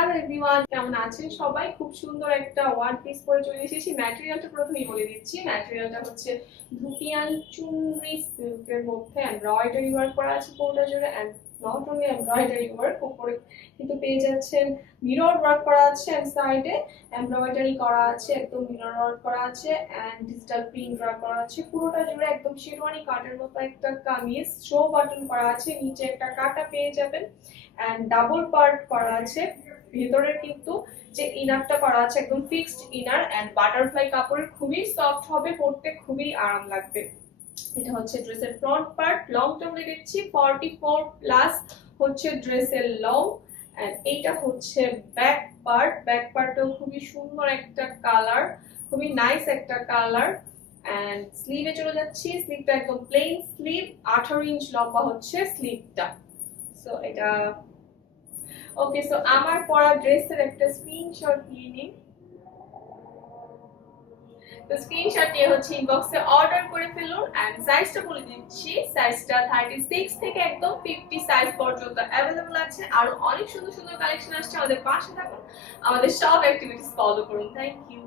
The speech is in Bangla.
হ্যালো এভরিওয়ান, কেমন আছেন সবাই? খুব সুন্দর একটা ওয়ান পিস পরে চলে এসেছি। ম্যাটেরিয়ালটা প্রথমেই বলে দিচ্ছি। ম্যাটেরিয়ালটা হচ্ছে ধুপিয়ান চুনরি সিল্কের মধ্যে এমব্রয়ডারি ওয়ার্ক করা আছে পুরোটা জুড়ে। And not only embroidery work, উপরে কিন্তু পেয়ে যাচ্ছেন মিরর ওয়ার্ক করা আছে, এন্ড সাইডে এমব্রয়ডারি করা আছে, একদম মিরর ওয়ার্ক করা আছে, এন্ড ডিজিটাল প্রিন্ট ওয়ার্ক করা আছে পুরোটা জুড়ে। একদম শেরওয়ানি কাটের মতো একটা কামিজ, শো বাটন করা আছে, নিচে একটা কাটা পেয়ে যাবেন, এন্ড ডাবল পার্ট করা আছে। ভেতরের কিন্তু যে ইনারটা করা আছে একদম ফিক্সড ইনার, এন্ড বাটারফ্লাই কাপড়ের, খুবই সফট হবে, পরতে খুবই আরাম লাগবে। এটা হচ্ছে ড্রেসের ফ্রন্ট পার্ট। লংটা বলে দিচ্ছি 44 প্লাস হচ্ছে ড্রেসের লং। এন্ড এইটা হচ্ছে ব্যাক পার্ট। ব্যাক পার্টও খুবই সুন্দর একটা কালার, খুবই নাইস একটা কালার। এন্ড স্লিভে চলে যাচ্ছি। স্লিভটা একদম প্লেন স্লিভ, 18 ইঞ্চ লম্বা হচ্ছে স্লিভটা। সো এটা ওকে। সো আমার পরা ড্রেসের একটা স্ক্রিনশট নিয়ে নিন। তো স্ক্রিনশট নিয়ে হচ্ছে ইনবক্সে অর্ডার করে ফেলুন। এন্ড সাইজটা বলে দিচ্ছি, সাইজটা 36 থেকে একদম 50 সাইজ পর্যন্ত অ্যাভেলেবল আছে। আর অনেক সুন্দর সুন্দর কালেকশন আসছে, আমাদের পাশে থাকুন, আমাদের সব অ্যাক্টিভিটিস ফলো করুন। Thank you.